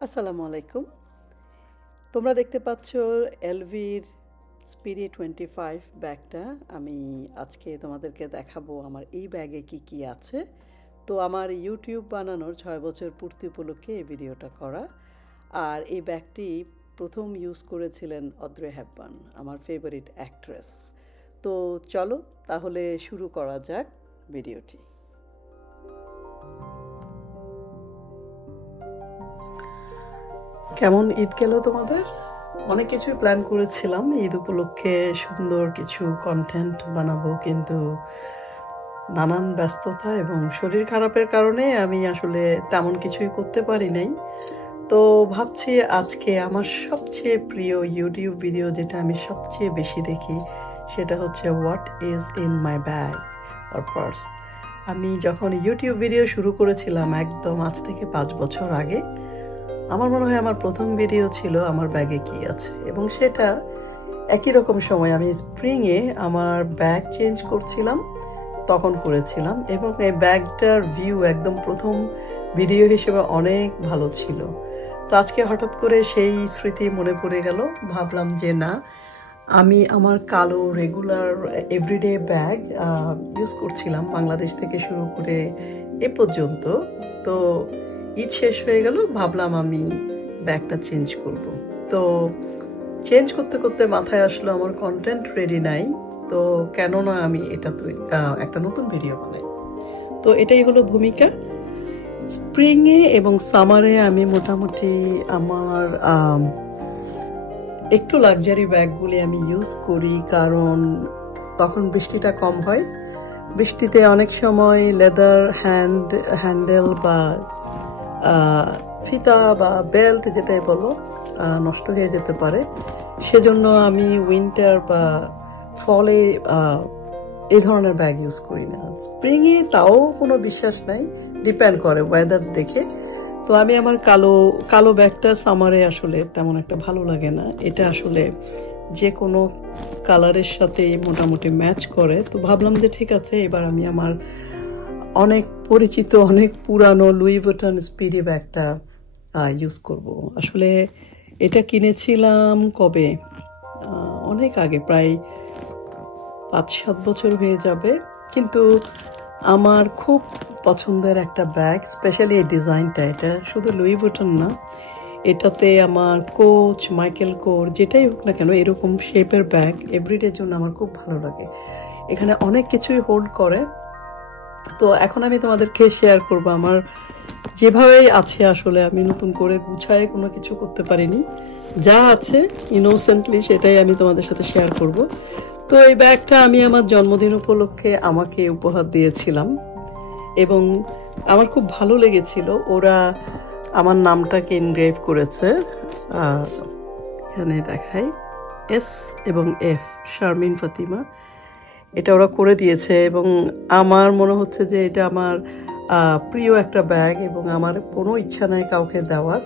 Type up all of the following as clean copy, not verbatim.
আসসালামু আলাইকুম। তোমরা দেখতে পাচ্ছ এলভির স্পিরিট 25 ব্যাগটা। আমি আজকে তোমাদেরকে দেখাবো আমার এই ব্যাগে কি কি আছে। তো আমার ইউটিউব বানানোর 6 বছর পূর্তি উপলক্ষে এই ভিডিওটা করা। আর এই ব্যাগটি প্রথম ইউজ করেছিলেন অড্রে হেপবার্ন, আমার ফেভারিট অ্যাক্ট্রেস। তো চলো তাহলে শুরু করা যাক ভিডিওটি। কেমন ঈদ গেল তোমাদের? অনেক কিছুই প্ল্যান করেছিলাম ঈদ উপলক্ষে সুন্দর কিছু কন্টেন্ট বানাবো, কিন্তু নানান ব্যস্ততা এবং শরীর খারাপের কারণে আমি আসলে তেমন কিছুই করতে পারি নাই। তো ভাবছি আজকে আমার সবচেয়ে প্রিয় ইউটিউব ভিডিও, যেটা আমি সবচেয়ে বেশি দেখি, সেটা হচ্ছে what is in my bag or purse. আমি যখন ইউটিউব ভিডিও শুরু করেছিলাম একদম আজ থেকে 5 বছর আগে, আমার মনে হয় আমার প্রথম ভিডিও ছিল আমার ব্যাগে কি আছে, এবং সেটা একই রকম সময় আমি স্প্রিংয়ে আমার ব্যাগ চেঞ্জ করছিলাম তখন করেছিলাম, এবং এই ব্যাগটার ভিউ একদম প্রথম ভিডিও হিসেবে অনেক ভালো ছিল। তো আজকে হঠাৎ করে সেই স্মৃতি মনে পড়ে গেল। ভাবলাম যে না, আমি আমার কালো রেগুলার এভরিডে ব্যাগ ইউজ করছিলাম বাংলাদেশ থেকে শুরু করে এ পর্যন্ত। তো ঈদ শেষ হয়ে গেল, ভাবলাম আমি ব্যাগটা চেঞ্জ করব। তো চেঞ্জ করতে করতে মাথায় আসলো আমার কন্টেন্ট রেডি নাই, তো কেন না আমি এটা তো একটা নতুন ভিডিও বানাই। তো এটাই হলো ভূমিকা। স্প্রিংয়ে এবং সামারে আমি মোটামুটি আমার একটু লাক্সারি ব্যাগগুলি আমি ইউজ করি, কারণ তখন বৃষ্টিটা কম হয়। বৃষ্টিতে অনেক সময় লেদার হ্যান্ডেল বা ফিতা বা বেল্ট যেটাই বলো নষ্ট হয়ে যেতে পারে। সেজন্য আমি উইন্টার বা ফলে এই ধরনের ব্যাগ ইউজ করি না। স্প্রিংয়ে তাও কোনো বিশ্বাস নাই, ডিপেন্ড করে ওয়েদার দেখে। তো আমি আমার কালো ব্যাগটা সামারে আসলে তেমন একটা ভালো লাগে না, এটা আসলে যে কোনো কালারের সাথে মোটামুটি ম্যাচ করে। তো ভাবলাম যে ঠিক আছে, এবার আমি আমার অনেক পরিচিত অনেক পুরানো লুই ভিটন স্পিডি ব্যাগটা ইউজ করব। আসলে এটা কিনেছিলাম কবে, অনেক আগে, প্রায় 5-7 বছর হয়ে যাবে। কিন্তু আমার খুব পছন্দের একটা ব্যাগ, স্পেশালি এই ডিজাইনটা। এটা শুধু লুই ভিটন না, এটাতে আমার কোচ, মাইকেল কোর, যেটাই হোক না কেন, এরকম শেপের ব্যাগ এভরিডের জন্য আমার খুব ভালো লাগে। এখানে অনেক কিছুই হোল্ড করে। তো এখন আমি তোমাদেরকে শেয়ার করব আমার যেভাবেই আছে। আসলে আমি নতুন করে গুছায় কোনো কিছু করতে পারিনি, যা আছে ইনোসেন্টলি সেটাই আমি তোমাদের সাথে শেয়ার করব। তো এই ব্যাগটা আমি আমার জন্মদিন উপলক্ষে আমাকে উপহার দিয়েছিলাম, এবং আমার খুব ভালো লেগেছিল। ওরা আমার নামটাকে এনগ্রেভ করেছে, এখানে দেখাই এস এবং এফ, শারমিন ফাতিমা, এটা ওরা করে দিয়েছে। এবং আমার মনে হচ্ছে যে এটা আমার প্রিয় একটা ব্যাগ, এবং আমার কোনো ইচ্ছা নাই কাউকে দেওয়ার,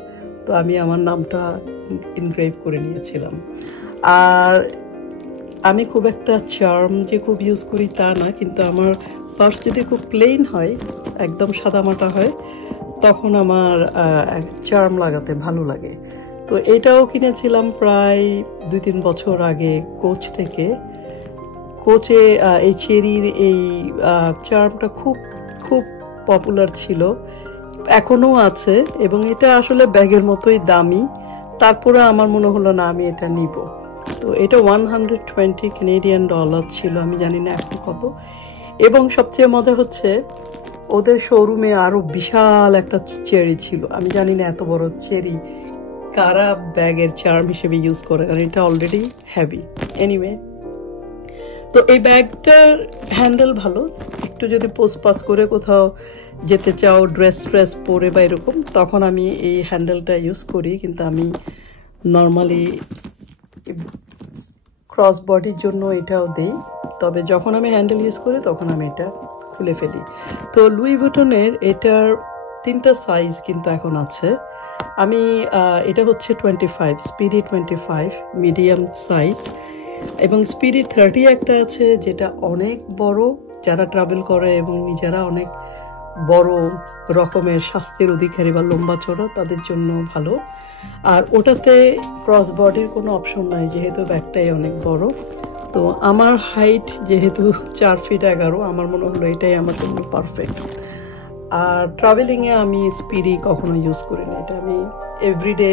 তো আমি আমার নামটা এনগ্রেভ করে নিয়েছিলাম। আর আমি খুব একটা চার্ম যে খুব ইউজ করি তা না, কিন্তু আমার পার্স যদি খুব প্লেন হয়, একদম সাদামাটা হয়, তখন আমার চার্ম লাগাতে ভালো লাগে। তো এটাও কিনেছিলাম প্রায় 2-3 বছর আগে কোচ থেকে। কোচে এই চেরির এই চার্মটা খুব খুব পপুলার ছিল, এখনও আছে, এবং এটা আসলে ব্যাগের মতোই দামি। তারপরে আমার মনে হলো না, আমি এটা নিব। তো এটা $120 কানাডিয়ান ছিল, আমি জানি না এখন কত। এবং সবচেয়ে মজা হচ্ছে ওদের শোরুমে আরো বিশাল একটা চেরি ছিল। আমি জানি না এত বড় চেরি কারা ব্যাগের চার্ম হিসেবে ইউজ করে, কারণ এটা অলরেডি হেভি। এনিওয়ে, তো এই ব্যাগটার হ্যান্ডেল ভালো। একটু যদি পোস্ট পাস করে কোথাও যেতে চাও, ড্রেস পরে বা এরকম, তখন আমি এই হ্যান্ডেলটা ইউজ করি। কিন্তু আমি নর্মালি ক্রস বডির জন্য এটাও দেই, তবে যখন আমি হ্যান্ডেল ইউজ করি তখন আমি এটা খুলে ফেলি। তো লুই ভিটনের এটার 3টা সাইজ কিন্তু এখন আছে। আমি এটা হচ্ছে 25, স্পিরিট 25 মিডিয়াম সাইজ, এবং স্পিরিট 30 একটা আছে যেটা অনেক বড়, যারা ট্রাভেল করে এবং নিজেরা অনেক বড় রকমের স্বাস্থ্যের অধিকারী বা লম্বা চড়া, তাদের জন্য ভালো। আর ওটাতে ক্রস বডির কোনো অপশন নাই, যেহেতু ব্যাগটাই অনেক বড়। তো আমার হাইট যেহেতু 4 ফিট 11, আমার মনে হলো এটাই আমার জন্য পারফেক্ট। আর ট্রাভেলিংয়ে আমি স্পিডি কখনো ইউজ করি না, এটা আমি এভরিডে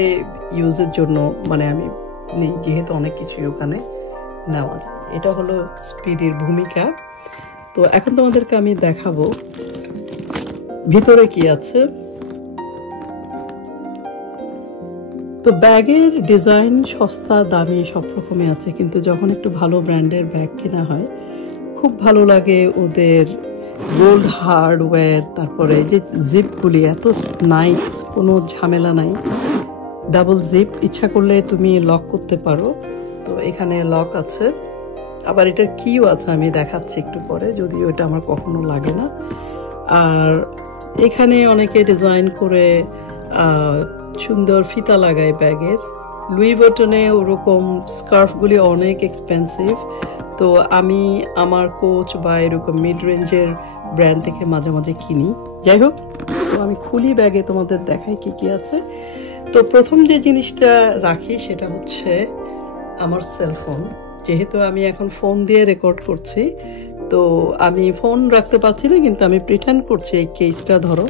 ইউজের জন্য মানে আমি নেই, যেহেতু অনেক কিছুই ওখানে নেওয়া যায়। এটা হলো স্পিডির ভূমিকা। তো এখন তোমাদেরকে আমি দেখাবো ভিতরে কি আছে। তো ব্যাগের ডিজাইন সস্তা দামি সব রকমই আছে, কিন্তু যখন একটু ভালো ব্র্যান্ডের ব্যাগ কেনা হয় খুব ভালো লাগে। ওদের গোল্ড হার্ডওয়্যার, তারপরে যে জিপগুলি এত নাইস, কোনো ঝামেলা নাই, ডাবল জিপ, ইচ্ছা করলে তুমি লক করতে পারো। তো এখানে লক আছে, আবার এটার কিও আছে, আমি দেখাচ্ছি একটু পরে, যদিও এটা আমার কখনো লাগে না। আর এখানে অনেকে ডিজাইন করে সুন্দর ফিতা লাগায় ব্যাগের। লুই ভিটনে ওরকম স্কার্ফগুলি অনেক এক্সপেন্সিভ, তো আমি আমার কোচ বা এরকম মিড রেঞ্জের ব্র্যান্ড থেকে মাঝে মাঝে কিনি। যাই হোক, তো আমি খুলি ব্যাগে, তোমাদের দেখাই কি কি আছে। তো প্রথম যে জিনিসটা রাখি সেটা হচ্ছে আমার সেলফোন। যেহেতু আমি এখন ফোন দিয়ে রেকর্ড করছি, তো আমি ফোন রাখতে পারছি না, কিন্তু আমি প্রিটেন্ড করছি এই কেসটা ধরো,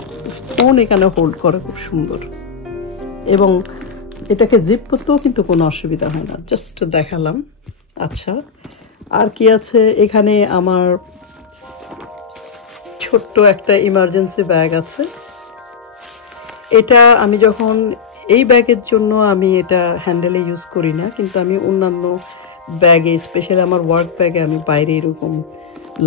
ফোন এখানে হোল্ড করে খুব সুন্দর, এবং এটাকে জিপ করতেও কিন্তু কোনো অসুবিধা হয় না, জাস্ট দেখালাম। আচ্ছা, আর কি আছে এখানে? আমার ছোট্ট একটা ইমার্জেন্সি ব্যাগ আছে। এটা আমি যখন এই ব্যাগের জন্য আমি এটা হ্যান্ডেলে ইউজ করি না, কিন্তু আমি অন্যান্য ব্যাগে, স্পেশালি আমার ওয়ার্ক ব্যাগে আমি বাইরে এরকম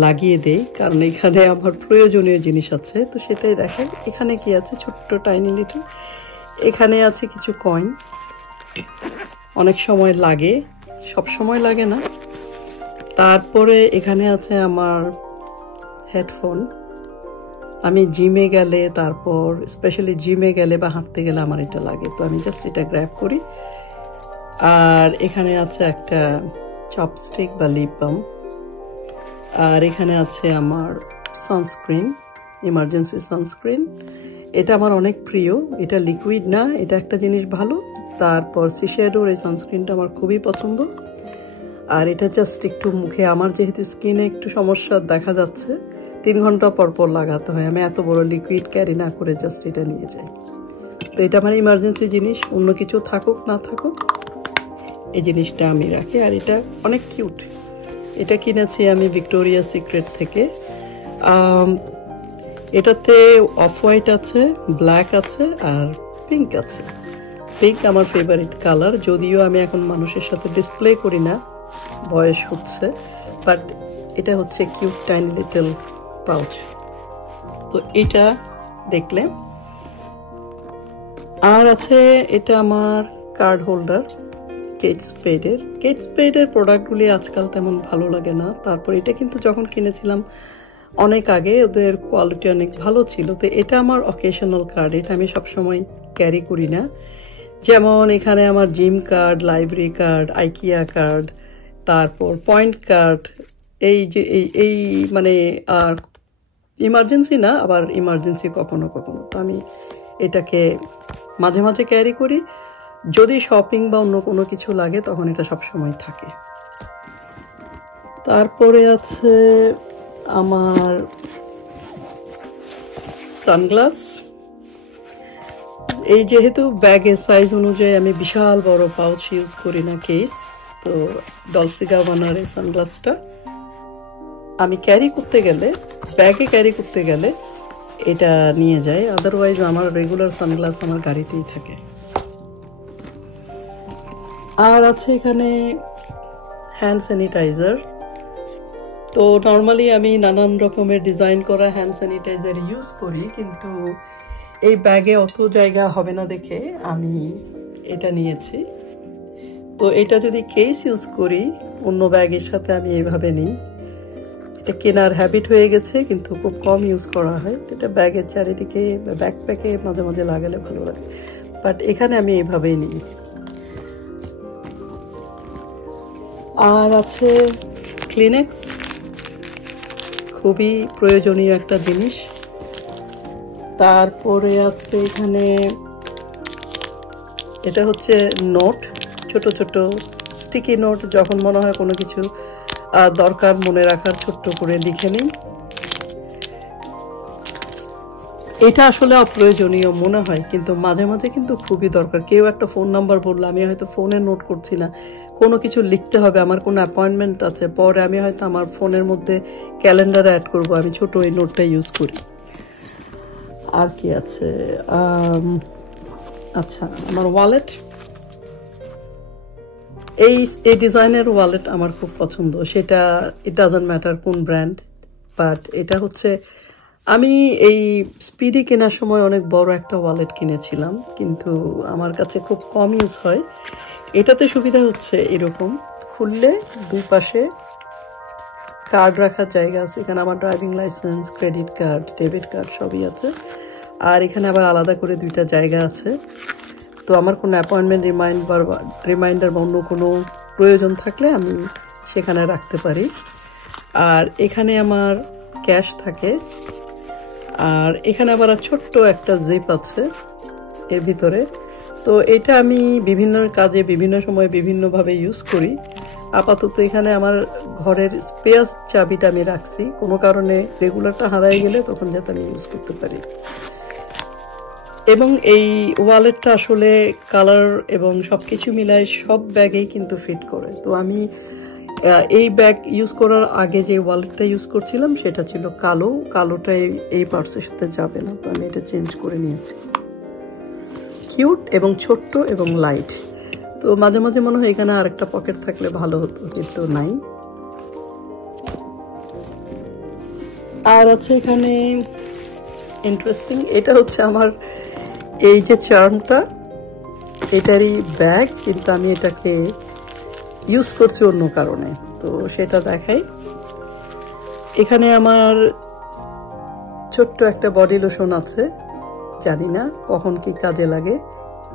লাগিয়ে দেই, কারণ এখানে আমার প্রয়োজনীয় জিনিস আছে। তো সেটাই দেখেন এখানে কি আছে, ছোট্ট টাইনি লিটল। এখানে আছে কিছু কয়েন, অনেক সময় লাগে, সব সময় লাগে না। তারপরে এখানে আছে আমার হেডফোন। আমি জিমে গেলে, তারপর স্পেশালি জিমে গেলে বা হাঁটতে গেলে আমার এটা লাগে, তো আমি জাস্ট এটা গ্র্যাব করি। আর এখানে আছে একটা চপস্টিক বা লিপ বাম। আর এখানে আছে আমার সানস্ক্রিন, ইমার্জেন্সি সানস্ক্রিন। এটা আমার অনেক প্রিয়, এটা লিকুইড না, এটা একটা জিনিস ভালো। তারপর সিশেডোর এই সানস্ক্রিনটা আমার খুবই পছন্দ। আর এটা জাস্ট একটু মুখে, আমার যেহেতু স্কিনে একটু সমস্যা দেখা যাচ্ছে, 3 ঘন্টা পর পর লাগাতে হয়, আমি এত বড় লিকুইড ক্যারি না করে জাস্ট এটা নিয়ে যাই। তো এটা আমার ইমার্জেন্সি জিনিস, অন্য কিছু থাকুক না থাকুক এই জিনিসটা আমি রাখি। আর এটা অনেক কিউট, এটা কিনেছি আমি ভিক্টোরিয়া সিক্রেট থেকে। এটাতে অফ হোয়াইট আছে, ব্ল্যাক আছে আর পিঙ্ক আছে। পিঙ্ক আমার ফেভারিট কালার, যদিও আমি এখন মানুষের সাথে ডিসপ্লে করি না, বয়স হচ্ছে, বাট এটা হচ্ছে কিউট টাইনি লিটল পাউচ। তো এটা দেখলে, আর আছে এটা আমার কার্ড হোল্ডার কেট স্পেডের প্রোডাক্টগুলি আজকাল তেমন ভালো লাগে না। তারপর এটা কিন্তু যখন কিনেছিলাম অনেক আগে, ওদের কোয়ালিটি অনেক ভালো ছিল। তো এটা আমার অকেশনাল কার্ড, এটা আমি সবসময় ক্যারি করি না। যেমন এখানে আমার gym card, library card, IKEA card, তারপর পয়েন্ট কার্ড, এই যে এই মানে আর ইমার্জেন্সি না, আবার ইমার্জেন্সি কখনো কখনো। তো আমি এটাকে মাঝে মাঝে ক্যারি করি, যদি শপিং বা অন্য কোনো কিছু লাগে তখন এটা সবসময় থাকে। তারপরে আছে আমার সানগ্লাস। এই যেহেতু ব্যাগের সাইজ অনুযায়ী আমি বিশাল বড় পাউচ ইউজ করি না, কেস। তো ডলসে গাবানার এই সানগ্লাসটা আমি ক্যারি করতে গেলে, ব্যাগে ক্যারি করতে গেলে এটা নিয়ে যাই, আদারওয়াইজ আমার রেগুলার সানগ্লাস আমার গাড়িতেই থাকে। আর আছে এখানে হ্যান্ড স্যানিটাইজার। তো নর্মালি আমি নানান রকমের ডিজাইন করা হ্যান্ড স্যানিটাইজার ইউজ করি, কিন্তু এই ব্যাগে অত জায়গা হবে না দেখে আমি এটা নিয়েছি। তো এটা যদি কেস ইউজ করি অন্য ব্যাগের সাথে, আমি এইভাবে নিই। এটা কেনার হ্যাবিট হয়ে গেছে, কিন্তু খুব কম ইউজ করা হয়। এটা ব্যাগের চারিদিকে, ব্যাকপ্যাকে মাঝে মাঝে লাগালে ভালো লাগে, বাট এখানে আমি এইভাবেই নিই। আর আছে ক্লিনেক্স, খুবই প্রয়োজনীয় একটা জিনিস। তারপরে আছে এখানে, এটা হচ্ছে নোট, ছোট ছোট স্টিকি নোট, যখন মনে হয় কোনো কিছু দরকার মনে রাখার, ছোট্ট করে লিখে নিই। এটা আসলে অপ্রয়োজনীয় মনে হয়, কিন্তু মাঝে মাঝে কিন্তু খুবই দরকার। কেউ একটা ফোন নাম্বার বললো, আমি হয়তো ফোনে নোট করছি না, কোনো কিছু লিখতে হবে, আমার কোনো অ্যাপয়েন্টমেন্ট আছে, পরে আমি হয়তো আমার ফোনের মধ্যে ক্যালেন্ডারে অ্যাড করব, আমি ছোট এই নোটটা ইউজ করি। আর কি আছে, আচ্ছা আমার ওয়ালেট, এই ডিজাইনের ওয়ালেট আমার খুব পছন্দ। সেটা ইট ডাজন্ট ম্যাটার কোন ব্র্যান্ড, বাট এটা হচ্ছে, আমি এই স্পিডি কেনার সময় অনেক বড় একটা ওয়ালেট কিনেছিলাম, কিন্তু আমার কাছে খুব কম ইউজ হয়। এটাতে সুবিধা হচ্ছে এরকম খুললে দুই পাশে কার্ড রাখার জায়গা আছে। এখানে আমার driving licence, credit card, debit card সবই আছে। আর এখানে আবার আলাদা করে দুইটা জায়গা আছে। তো আমার কোনো অ্যাপয়েন্টমেন্ট রিমাইন্ডার বা অন্য কোনো প্রয়োজন থাকলে আমি সেখানে রাখতে পারি। আর এখানে আমার ক্যাশ থাকে। আর এখানে আবার ছোট্ট একটা জিপ আছে এর ভিতরে। তো এটা আমি বিভিন্ন কাজে বিভিন্ন সময় বিভিন্নভাবে ইউজ করি। আপাতত এখানে আমার ঘরের স্পেয়ার চাবিটা আমি রাখছি, কোনো কারণে রেগুলারটা হারাই গেলে তখন যাতে আমি ইউজ করতে পারি। এবং এই ওয়ালেটটা আসলে কালার এবং সবকিছু মিলায় সব ব্যাগেই কিন্তু ফিট করে। তো আমি এই ব্যাগ ইউজ করার আগে যে ওয়ালেটটা ইউজ করছিলাম সেটা ছিল কালো, কালোটা এই পার্সের সাথে যাবে না, তো আমি এটা চেঞ্জ করে নিয়েছি। কিউট এবং ছোট্ট এবং লাইট। তো মাঝে মাঝে মনে হয় এখানে আরেকটা পকেট থাকলে ভালো হতো, কিন্তু নাই। আর আছে এখানে ইন্টারেস্টিং, এটা হচ্ছে আমার এই যে চার্মটা, এটারই ব্যাগ, কিন্তু আমি এটাকে ইউজ করছি অন্য কারণে, তো সেটা দেখাই। এখানে আমার ছোট্ট একটা বডি লোশন আছে, জানি না কখন কি কাজে লাগে।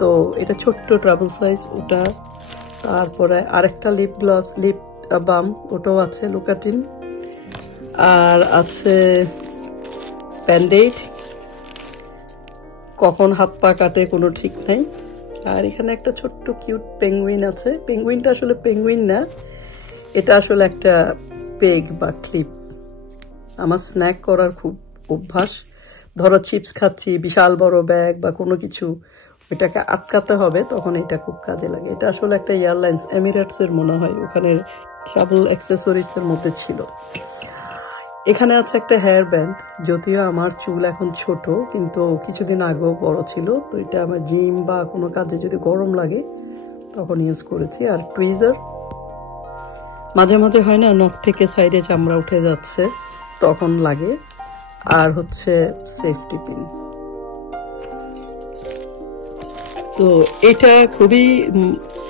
তো এটা ছোট্ট ট্রাভেল সাইজ ওটা। তারপরে আরেকটা লিপ গ্লস, লিপ বাম, ওটাও আছে লুকাটিন। আর আছে ব্যান্ডেড, কখন হাত পা কাটে কোনো ঠিক নাই। আর এখানে একটা ছোট্ট কিউট পেঙ্গুইন আছে। পেঙ্গুইনটা আসলে পেঙ্গুইন না, এটা আসলে একটা পেগ বা ক্লিপ। আমার স্ন্যাক করার খুব অভ্যাস। ধরো চিপস খাচ্ছি, বিশাল বড় ব্যাগ বা কোনো কিছু, ওইটাকে আটকাতে হবে, তখন এটা খুব কাজে লাগে। এটা আসলে একটা এয়ারলাইন্স, এমিরেটসের মনে হয়, ওখানে ট্রাভেল অ্যাক্সেসরিজের মধ্যে ছিল। এখানে আছে একটা হেয়ার ব্যান্ড, যদিও আমার চুল এখন ছোট, কিন্তু কিছুদিন আগেও বড় ছিল। তো এটা আমার জিম বা কোনো কাজে যদি গরম লাগে তখন ইউজ করেছি। আর টুইজার, মাঝে মাঝে হয় না নখ থেকে সাইডে চামড়া উঠে যাচ্ছে, তখন লাগে। আর হচ্ছে সেফটি পিন। তো এটা খুবই,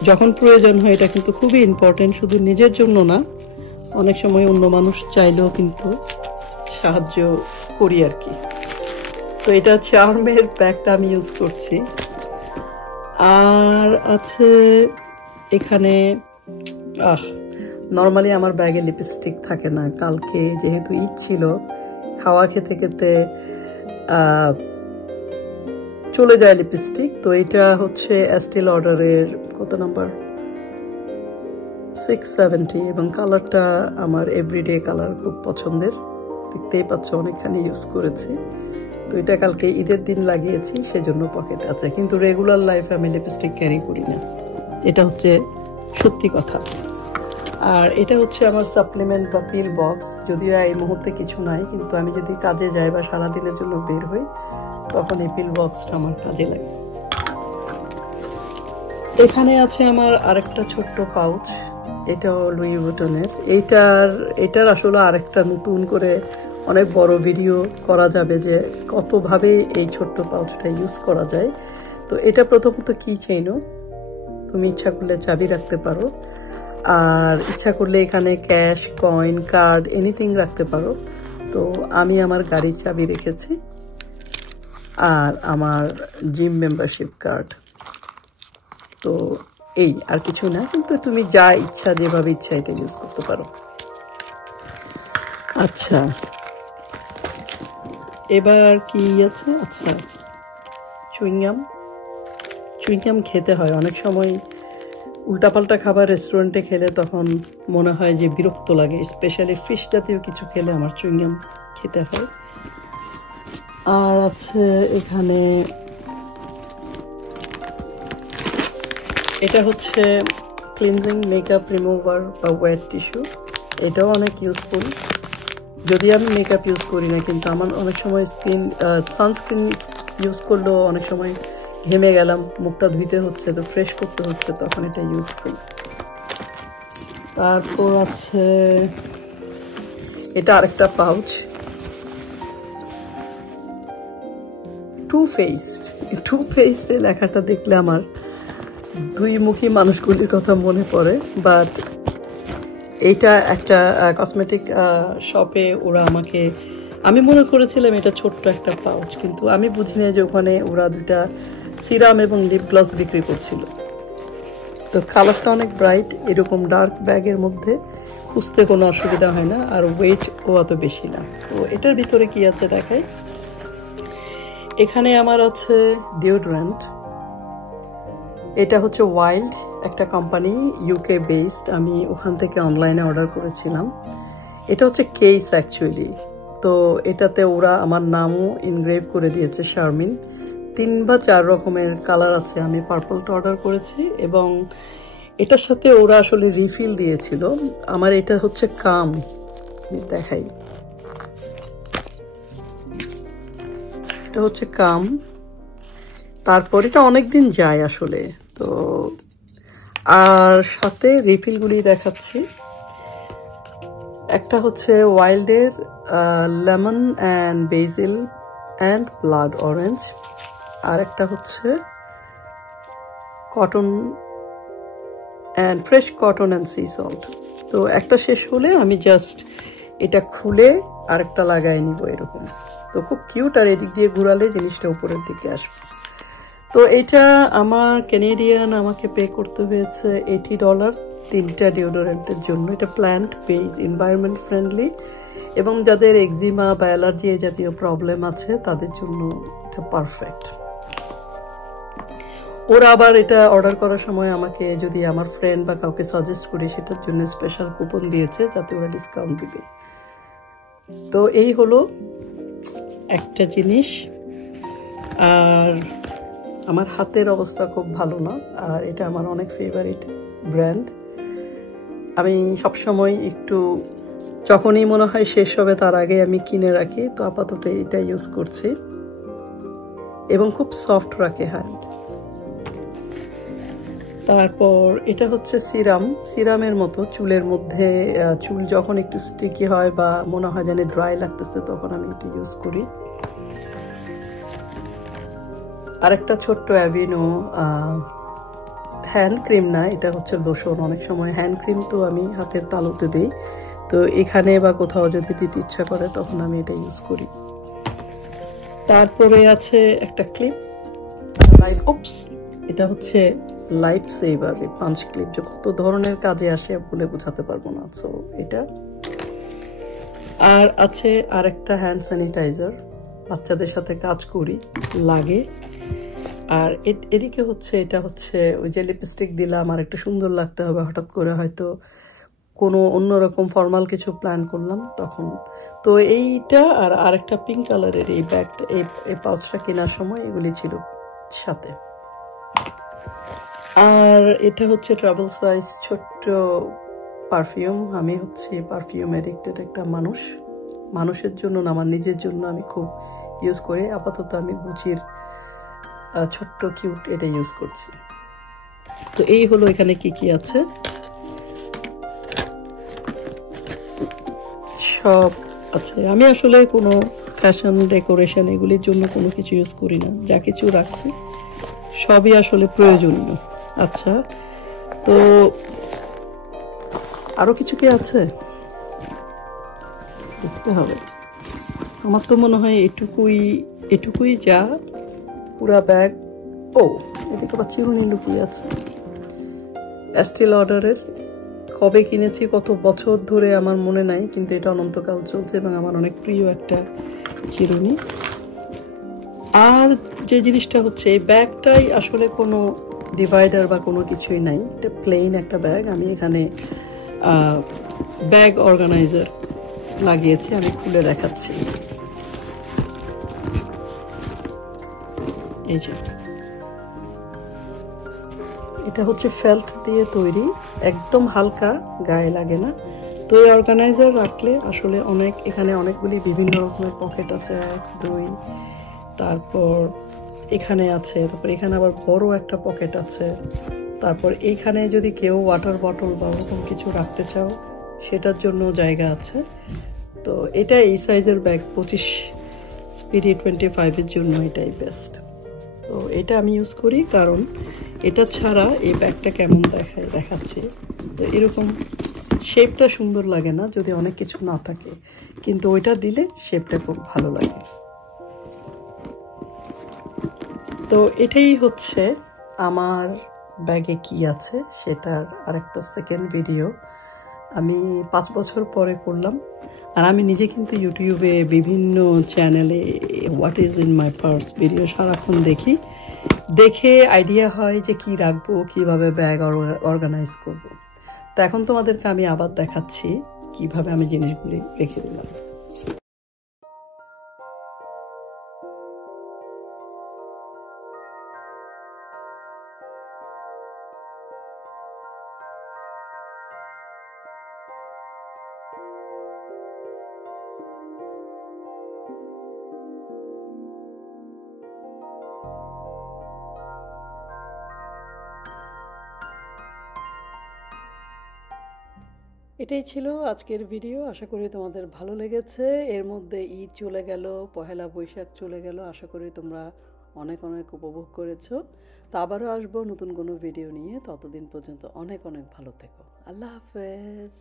যখন প্রয়োজন হয় এটা কিন্তু খুবই ইম্পর্টেন্ট, শুধু নিজের জন্য না, অনেক সময় অন্য মানুষ চাইলেও কিন্তু সাহায্য করি আর কি। তো এটা চার্মের ব্যাগটা আমি ইউজ করছি। আর আছে এখানে, নর্মালি আমার ব্যাগে লিপস্টিক থাকে না, কালকে যেহেতু ঈদ ছিল, খাওয়া খেতে খেতে চলে যায় লিপস্টিক। তো এটা হচ্ছে এস্টিল অর্ডারের কত নাম্বার, 670, এবং কালারটা আমার এভরিডে কালার, খুব পছন্দের, দেখতেই পাচ্ছ অনেকখানি ইউজ করেছি। তো এটা কালকে ঈদের দিন লাগিয়েছি, সেজন্য পকেট আছে, কিন্তু রেগুলার লাইফে আমি লিপস্টিক ক্যারি করি না, এটা হচ্ছে সত্যি কথা। আর এটা হচ্ছে আমার সাপ্লিমেন্ট বা পিল বক্স, যদিও এই মুহূর্তে কিছু নাই, কিন্তু আমি যদি কাজে যাই বা সারাদিনের জন্য বের হই তখন এই পিল বক্সটা আমার কাজে লাগে। এখানে আছে আমার আরেকটা ছোট্ট পাউচ, এটাও লুই ভুটনের। এটার আসলে আরেকটা নতুন করে অনেক বড় ভিডিও করা যাবে যে কতভাবে এই ছোট্ট পাউচটা ইউজ করা যায়। তো এটা প্রথমত কি চেইনও, তুমি ইচ্ছা করলে চাবি রাখতে পারো, আর ইচ্ছা করলে এখানে ক্যাশ, কয়েন, কার্ড, এনিথিং রাখতে পারো। তো আমি আমার গাড়ির চাবি রেখেছি, আর আমার জিম মেম্বারশিপ কার্ড। তো এই আর কিছু না, কিন্তু তুমি যা ইচ্ছা যেভাবে ইচ্ছা এটা ইউজ করতে পারো। আচ্ছা, এবার কি আছে, আচ্ছা চুইংগাম খেতে হয় অনেক সময়। উল্টাপাল্টা খাবার রেস্টুরেন্টে খেলে তখন মনে হয় যে বিরক্ত লাগে, স্পেশালি ফিশ জাতীয় কিছু খেলে আমার চুইংগাম খেতে হয়। আর আছে এখানে, এটা হচ্ছে ক্লিনজিং মেকআপ রিমুভার বা ওয়েট টিস্যু। এটাও অনেক ইউজফুল, যদি আমি মেকআপ ইউজ করি না, কিন্তু আমার অনেক সময় সানস্ক্রিন ইউজ করলেও অনেক সময় ঘেমে গেলাম, মুখটা ধুইতে হচ্ছে, তো ফ্রেশ করতে হচ্ছে, তখন এটা ইউজফুল। তারপর আছে এটা আরেকটা পাউচ, টু ফেসড এর লেখাটা দেখলে আমার দুই মুখী মানুষগুলির কথা মনে পড়ে। বাট এটা একটা কসমেটিক শপে ওরা আমাকে, আমি মনে করেছিলাম এটা ছোট্ট একটা পাউচ, কিন্তু আমি বুঝি না যে ওখানে ওরা দুটা সিরাম এবং লিপ গ্লস বিক্রি করছিল। তো কালারটা অনেক ব্রাইট, এরকম ডার্ক ব্যাগের মধ্যে খুঁজতে কোনো অসুবিধা হয় না, আর ওয়েট ও অত বেশি না। তো এটার ভিতরে কি আছে দেখাই। এখানে আমার আছে ডিওড্রেন্ট, এটা হচ্ছে ওয়াইল্ড একটা কোম্পানি, ইউকে বেসড। আমি ওখান থেকে অনলাইনে অর্ডার করেছিলাম। এটা হচ্ছে কেস অ্যাকচুয়ালি, তো এটাতে ওরা আমার নামও ইনগ্রেভ করে দিয়েছে শারমিন। 3 বা 4 রকমের কালার আছে, আমি পার্পলটা অর্ডার করেছি, এবং এটার সাথে ওরা আসলে রিফিল দিয়েছিল। আমার এটা হচ্ছে কাম, দেখাই, এটা হচ্ছে কাম। তারপর এটা অনেকদিন যায় আসলে, তো আর সাথে রিফিলগুলি দেখাচ্ছি। একটা হচ্ছে ওয়াইল্ডের lemon and basil and blood orange, আর একটা হচ্ছে cotton and fresh cotton and sea salt. তো একটা শেষ হলে আমি জাস্ট এটা খুলে আরেকটা লাগাই নিব এরকম। তো খুব কিউট, আর এদিক দিয়ে ঘুরালে জিনিসটা উপরের দিকে আসবে। তো এটা আমার ক্যানাডিয়ান, আমাকে পে করতে হয়েছে $80 3টা ডিওডোরেন্টের জন্য। এটা প্ল্যান্ট বেজ, এনভায়রনমেন্ট ফ্রেন্ডলি, এবং যাদের এক্সিমা বা অ্যালার্জি এই জাতীয় প্রবলেম আছে তাদের জন্য এটা পারফেক্ট। ওরা আবার এটা অর্ডার করার সময় আমাকে যদি আমার ফ্রেন্ড বা কাউকে সাজেস্ট করি, সেটার জন্য স্পেশাল কুপন দিয়েছে যাতে ওরা ডিসকাউন্ট দিবে। তো এই হলো একটা জিনিস। আর আমার হাতের অবস্থা খুব ভালো না, আর এটা আমার অনেক ফেভারিট ব্র্যান্ড। আমি সবসময় একটু যখনই মনে হয় শেষ হবে তার আগে আমি কিনে রাখি। তো আপাতত এটা ইউজ করছি, এবং খুব সফট রাখে হ্যান্ড। তারপর এটা হচ্ছে সিরামের মতো চুলের মধ্যে, চুল যখন একটু স্টিকি হয় বা মনে হয় যেন ড্রাই লাগতেছে, তখন আমি এটা ইউজ করি। আরেকটা ছোট্ট অ্যাভিনো হ্যান্ড ক্রিম, না এটা হচ্ছে লোশন। অনেক সময় হ্যান্ড ক্রিম তো আমি হাতের তালুতে দিই, তো এখানে বা কোথাও যদি দিতে ইচ্ছা করে তখন আমি এটা ইউজ করি। তারপরে আছে একটা ক্লিপ, এটা হচ্ছে লাইফ সেভার পাঞ্চ ক্লিপ, যে কত ধরনের কাজে আসে বলে বোঝাতে পারবো না। সো এটা, আর আছে আরেকটা হ্যান্ড স্যানিটাইজার, বাচ্চাদের সাথে কাজ করি, লাগে। আর এদিকে হচ্ছে এটা হচ্ছে ওই যে লিপস্টিক দিলাম, আর একটু সুন্দর লাগতে হবে, হঠাৎ করে হয়তো কোনো অন্যরকম ফর্মাল কিছু প্ল্যান করলাম তখন। তো এইটা আর আরেকটা পিঙ্ক কালারের এই ব্যাগটা, এই পাউচটা কেনার সময় এগুলি ছিল সাথে। আর এটা হচ্ছে ট্রাভেল সাইজ ছোট্ট পারফিউম। আমি হচ্ছে পারফিউম এডিক্টেড একটা মানুষের জন্য না, আমার নিজের জন্য আমি খুব ইউজ করি। আপাতত আমি গুচির ছোট্ট কিউট এটা ইউজ করছি। তো এই হলো এখানে কি কি আছে, সব আছে। আমি আসলে কোনো ফ্যাশন ডেকোরেশন এগুলির জন্য কোনো কিছু ইউজ করি না, যা কিছু রাখছি সবই আসলে প্রয়োজনীয়। আচ্ছা, তো আরো কিছু কি আছে দেখতে হবে। আমার তো মনে হয় এটুকুই যা পুরা ব্যাগ। ও এদিকে আবার চিরুনি লুকিয়ে আছে, এস্টিল অর্ডারের কবে কিনেছি, কত বছর ধরে আমার মনে নাই, কিন্তু এটা অনন্তকাল চলছে এবং আমার অনেক প্রিয় একটা চিরুনি। আর যে জিনিসটা হচ্ছে, এই ব্যাগটাই আসলে কোনো ডিভাইডার বা কোনো কিছুই নাই, এটা প্লেন একটা ব্যাগ। আমি এখানে ব্যাগ অর্গানাইজার লাগিয়েছি, আমি খুলে দেখাচ্ছি। এই যে এটা হচ্ছে ফেল্ট দিয়ে তৈরি, একদম হালকা, গায়ে লাগে না। তো এই অর্গানাইজার রাখলে আসলে অনেক, এখানে অনেকগুলি বিভিন্ন রকমের পকেট আছে, 1 2, তারপর এখানে আছে, তারপর এখানে আবার বড় একটা পকেট আছে, তারপর এইখানে যদি কেউ ওয়াটার বটল বা ওরকম কিছু রাখতে চাও সেটার জন্য জায়গা আছে। তো এটা এই সাইজের ব্যাগ 25 স্পিরিট 25-এর জন্য এটাই বেস্ট। তো এটা আমি ইউজ করি, কারণ এটা ছাড়া এই ব্যাগটা কেমন দেখায় দেখাচ্ছে। তো এরকম শেপটা সুন্দর লাগে না যদি অনেক কিছু না থাকে, কিন্তু ওইটা দিলে শেপটা খুব ভালো লাগে। তো এটাই হচ্ছে আমার ব্যাগে কি আছে সেটার আরেকটা সেকেন্ড ভিডিও। আমি 5 বছর পরে করলাম। আর আমি নিজে কিন্তু ইউটিউবে বিভিন্ন চ্যানেলে what is in my purse video সারাক্ষণ দেখি, দেখে আইডিয়া হয় যে কি রাখবো, কিভাবে ব্যাগ অর্গানাইজ করব। তো এখন তোমাদেরকে আমি আবার দেখাচ্ছি কিভাবে আমি জিনিসগুলি রেখে দিলাম। এটাই ছিল আজকের ভিডিও, আশা করি তোমাদের ভালো লেগেছে। এর মধ্যে ঈদ চলে গেল, পহেলা বৈশাখ চলে গেল, আশা করি তোমরা অনেক অনেক উপভোগ করেছো। তো আবারও আসবো নতুন কোনো ভিডিও নিয়ে, ততদিন পর্যন্ত অনেক অনেক ভালো থেকো। আল্লাহ হাফেজ।